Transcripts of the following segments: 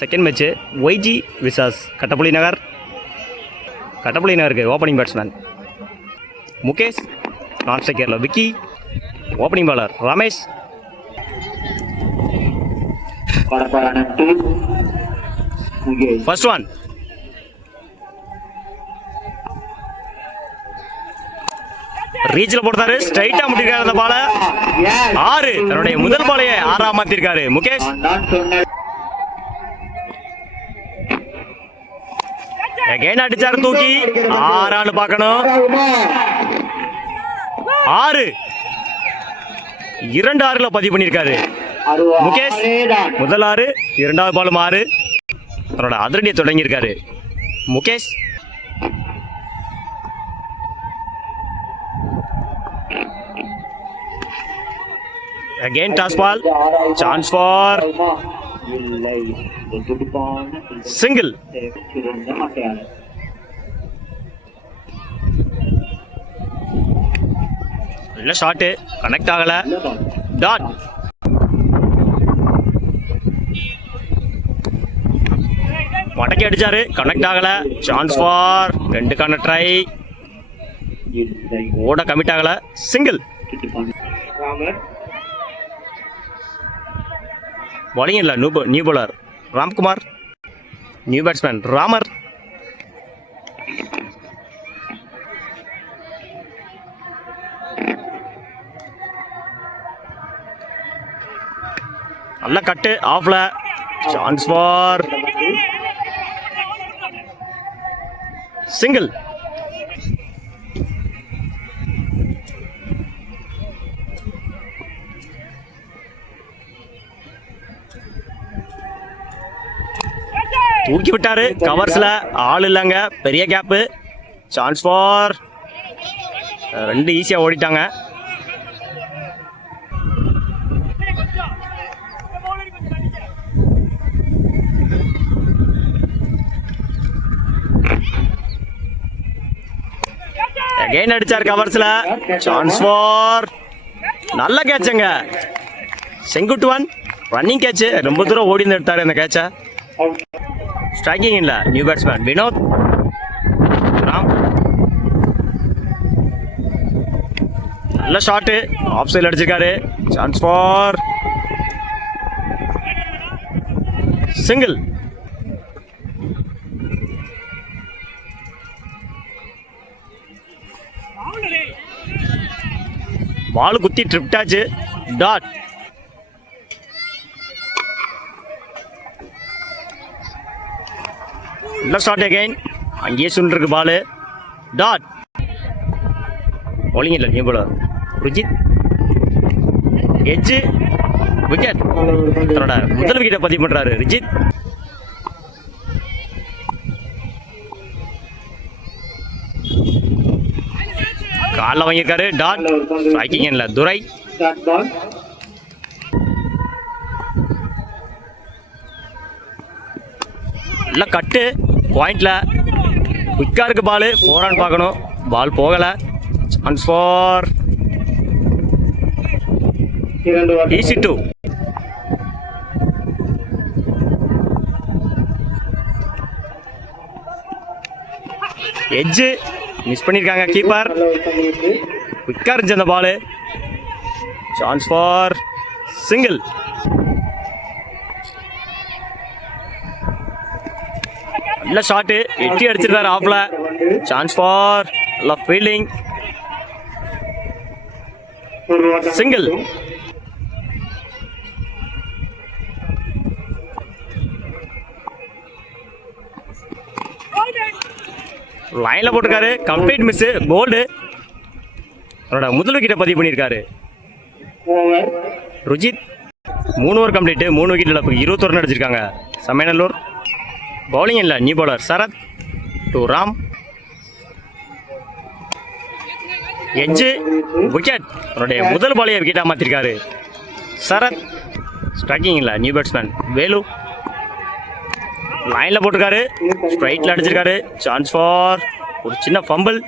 Second match YG visas கட்டப்புள்ளி நகருக்கு opening batsman Mukesh, நான் ஸ்ட்ரைக்கரில் விக்கி, ஓப்பனிங் பாலர் ரமேஷ். ஃபர்ஸ்ட் ஒன் ரீச்சில் போட்டாரு, ஸ்ட்ரைட்டா முட்டிருக்காரு அந்த பால 6. தன்னுடைய முதல் பாலையை 6ஆ மாத்திருக்காரு முகேஷ். அகைன் அடிச்சாரு தூக்கி 6 பார்க்கணும். 6 2 6ல பதிவு பண்ணியிருக்காரு முகேஷ். முதல் 6, இரண்டாவது பாலும் 6. அவரோட அதிரடியை தொடங்கியிருக்காரு Mukesh. Again toss ball, chance for single. நல்ல ஷாட், கனெக்ட் ஆகல. டாட். மடக்கி அடிச்சாரு, கனெக்ட் ஆகல. சான்ஸ் ஃபார் 2க்கான ட்ரை. ஓட கமிட் ஆகல. சிங்கிள். bowling இல்ல, new bowler Ramkumar, new batsman Ramar. நல்ல கட்டு, ஆஃப்ல. Chance for single. தூக்கி விட்டாரு, கவர்ஸ்ல ஆள் இல்லைங்க, பெரிய கேப்பு. சான்ஸ் ஃபார் 2 ஈஸியா ஓடிட்டாங்க. அகைன் அடிச்சார் கவர்ஸ்ல. சான்ஸ் ஃபார் நல்ல கேட்சுங்க. செங்குட்டு ஒன், ரன்னிங் கேட்ச். ரொம்ப தூரம் ஓடி எடுத்தாரு அந்த கேட்சை. ஸ்ட்ரைக்கிங் இல்ல, நியூ பேட்ஸ்மேன் வினோத் ராம். நல்ல ஷாட்டு, ஆஃப் சைடில் அடிச்சிருக்காரு. Chance for single. பால் குத்தி ட்ரிப்ட் ஆச்சு. டாட். நல்ல ஷாட் அகைன், அங்கேயே சுண்டிருக்கு பாலு. டாட். bowling இல்லை, new bowler Rujith. Edge, wicket. தன்னோட முதல் விக்கெட்டை பதிவு பண்றாரு ரிஜித். காலில் வாங்கியிருக்காரு. டாட். ஸ்ட்ரைக்கிங் இல்லை, துரை. நல்ல கட்டு, பாயிண்ட்ல. குயிக்கா இருக்கு பால். 4 run பார்க்கணும், பால் போகல. Chance for easy 2. Edge miss பண்ணியிருக்காங்க கீப்பர். குயிக்கா இருந்துச்சு அந்த பால். Chance for single. நல்ல ஷாட்டு, எட்டி அடிச்சிருக்காரு ஆஃப்ல. சான்ஸ் ஃபார் நல்ல ஃபீல்டிங். சிங்கிள். லைன்ல போட்டிருக்காரு, கம்ப்ளீட் மிஸ், போல்டு. அவரோட முதல் விக்கெட்டை பதிவு பண்ணியிருக்காரு ருஜித். 3 ஓவர் கம்ப்ளீட்டு, 3 விக்கெட் இழப்பு, 21 ரன் அடிச்சிருக்காங்க சமயநல்லூர். bowling இல்லை, new bowler Sarath to Ram. Edge, wicket. அவருடைய முதல் பாலையை விக்கெட்டாக மாற்றிருக்காரு சரத். ஸ்ட்ரைக்கிங் இல்லை, நியூ பேட்ஸ்மேன் வேலு. லைனில் போட்டிருக்காரு, ஸ்ட்ரைட்டில் அடிச்சிருக்காரு. சான்ஸ் ஃபார் ஒரு சின்ன ஃபம்பிள்.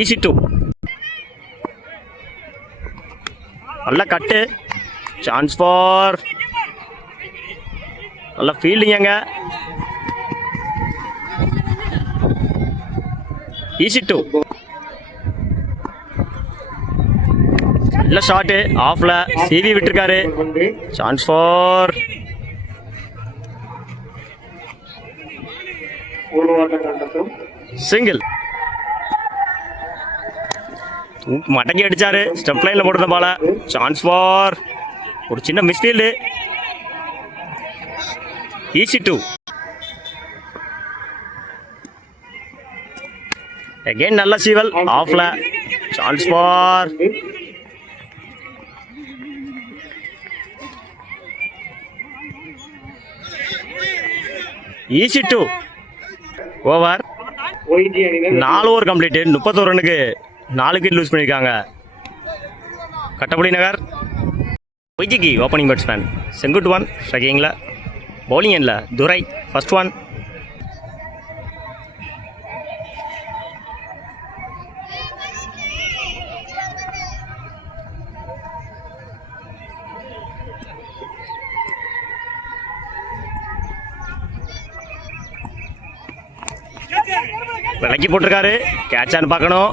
ஈஸி 2. நல்ல கட்டு. சான்ஸ் ஃபார் நல்ல ஃபீல்டிங்க. ஈஸி 2. நல்ல ஷாட்டு. ஆஃப்ல சிவி விட்டுருக்காரு. Chance for single. மடங்கி அடிச்சாரு. ஸ்டெப் லைன்ல போட்டு பால. சான்ஸ் ஃபார் ஒரு சின்ன மிஸ்ஃபீல்டு. ஈஸி 2. அகைன் நல்ல சீவல். ஆஃப்ல சான்ஸ் ஃபார் ஈஸி 2. ஓவர். 4 ஓவர் கம்ப்ளீட். 31 ரன்னுக்கு 4 விக்கெட் லூஸ் பண்ணியிருக்காங்க. கட்டப்படி நகர். ஒய்ஜிக்கு ஓப்பனிங் பேட்ஸ்மேன் செங்குட்டுவன் ஸ்ட்ரைக்கிங்கில். பவுலிங் எண்ணில் துரை ஃபர்ஸ்ட் ஒன். விலக்கி போட்டிருக்காரு. கேட்சான்னு பார்க்கணும்.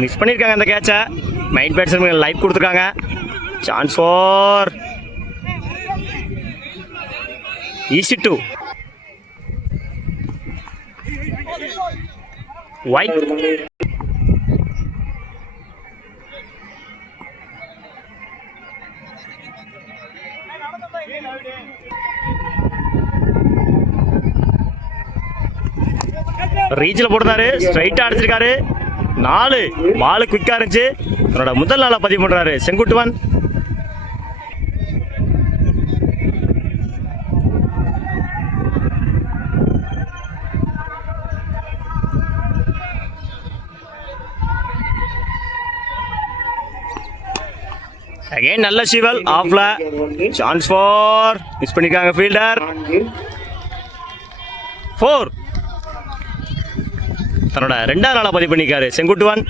மிஸ் பண்ணியிருக்காங்க அந்த கேட்சை. மைண்ட் பேட்ஸ்மேன் லைஃப் கொடுத்துருக்காங்க. Chance for easy 2. ஒயிட். ரீச்சில் போட்டுருந்தாரு. ஸ்ட்ரைட்டாக அடிச்சிருக்காரு. 4 பாலு குவிக்காக இருந்துச்சு. தன்னோட முதல் நாளை பதிவு பண்ணுறாரு செங்குட்டுவன். அகைன் நல்ல சிவல். ஆஃப்ல சான்ஸ் ஃபார் மிஸ் பண்ணிருக்காங்க ஃபீல்டர். 4. தன்னோட 2வது நாளா பதிவு பண்ணிருக்காரு செங்குட்டுவன்.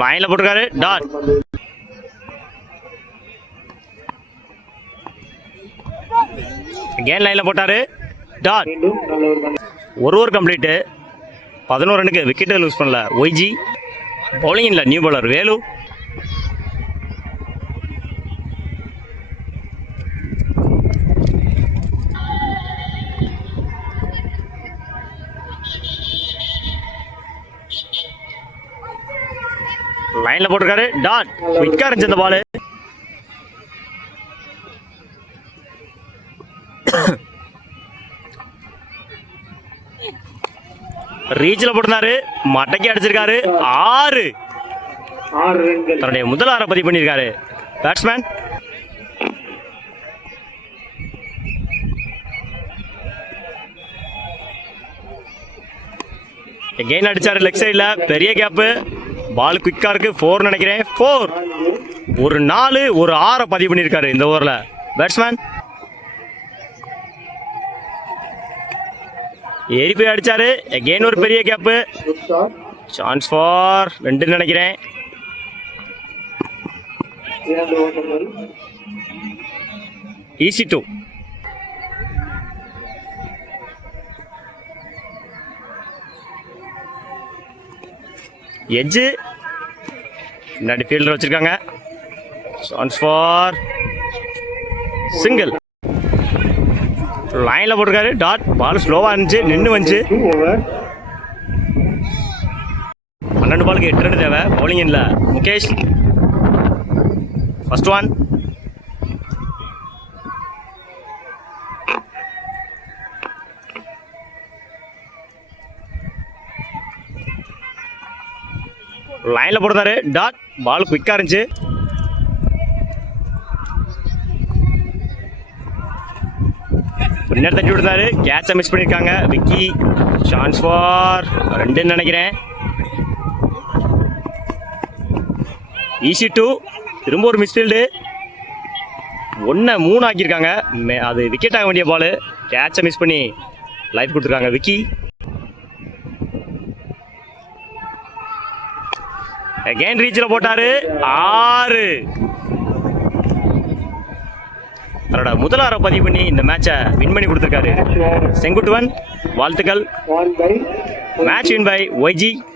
லைன்ல போட்டிருக்காரு. டாட். அகைன் லைன்ல போட்டாரு. டாட். 1 ஓவர் கம்ப்ளீட். 11 ரன்னுக்கு விக்கெட்டை லூஸ் பண்ணல ஒய்ஜி. பவுலிங் இல்லை நியூ பவுலர் வேலு. லைன்ல போட்டிருக்காரு. டாட். குயிக்கா இருந்துச்சு அந்த பாலு. ரீச்சில் போட்டிருந்தாரு. மடக்கி அடிச்சிருக்காரு. 6. தன்னுடைய முதல் 6 பதிவு பண்ணியிருக்காரு பேட்ஸ்மேன். எகைன் அடிச்சாரு லெக் சைடில். பெரிய கேப்பு. பால் குயிக்கா இருக்கு. 4 நினைக்கிறேன். 4. ஒரு 4 ஒரு 6 பதிவு பண்ணியிருக்காரு இந்த ஓவரில் பேட்ஸ்மேன். ஏறி போய் அடிச்சாரு. எகைன் ஒரு பெரிய கேப்பு. சான்ஸ் ஃபார் 2 நினைக்கிறேன். ஈஸி 2. எட்ஜு முன்னாடி ஃபீல்டர் வச்சிருக்காங்க. Chance for single. லைன்ல போட்டிருக்காரு. டாட். பால் ஸ்லோவா இருந்துச்சு. நின்று வந்துச்சு. 12 பாலுக்கு 8 ரன் தேவை. பவுலிங் இல்லை முகேஷ் ஃபர்ஸ்ட் ஒன். லைன்ல போடுறாரு. டாட். பால் குயிக்கா இருந்துச்சு. பின்னர் தட்டி விடுறாரு. கேட்சை மிஸ் பண்ணியிருக்காங்க விக்கி. சான்ஸ் ஃபார் 2 நினைக்கிறேன். ஈஸி 2. திரும்ப ஒரு மிஸ்ஃபீல்டு. 3 ஆக்கியிருக்காங்க. அது விக்கெட் ஆக வேண்டிய பால், கேட்சை மிஸ் பண்ணி லைஃப் கொடுத்துருக்காங்க விக்கி. அகைன் ரீச்சில் போட்டாரு 6. அவரோட முதல் ஆரை பதிவு பண்ணி இந்த மேட்சை வின் பண்ணி கொடுத்துருக்காரு செங்குட்டுவன். வாழ்த்துக்கள். Match win by YG.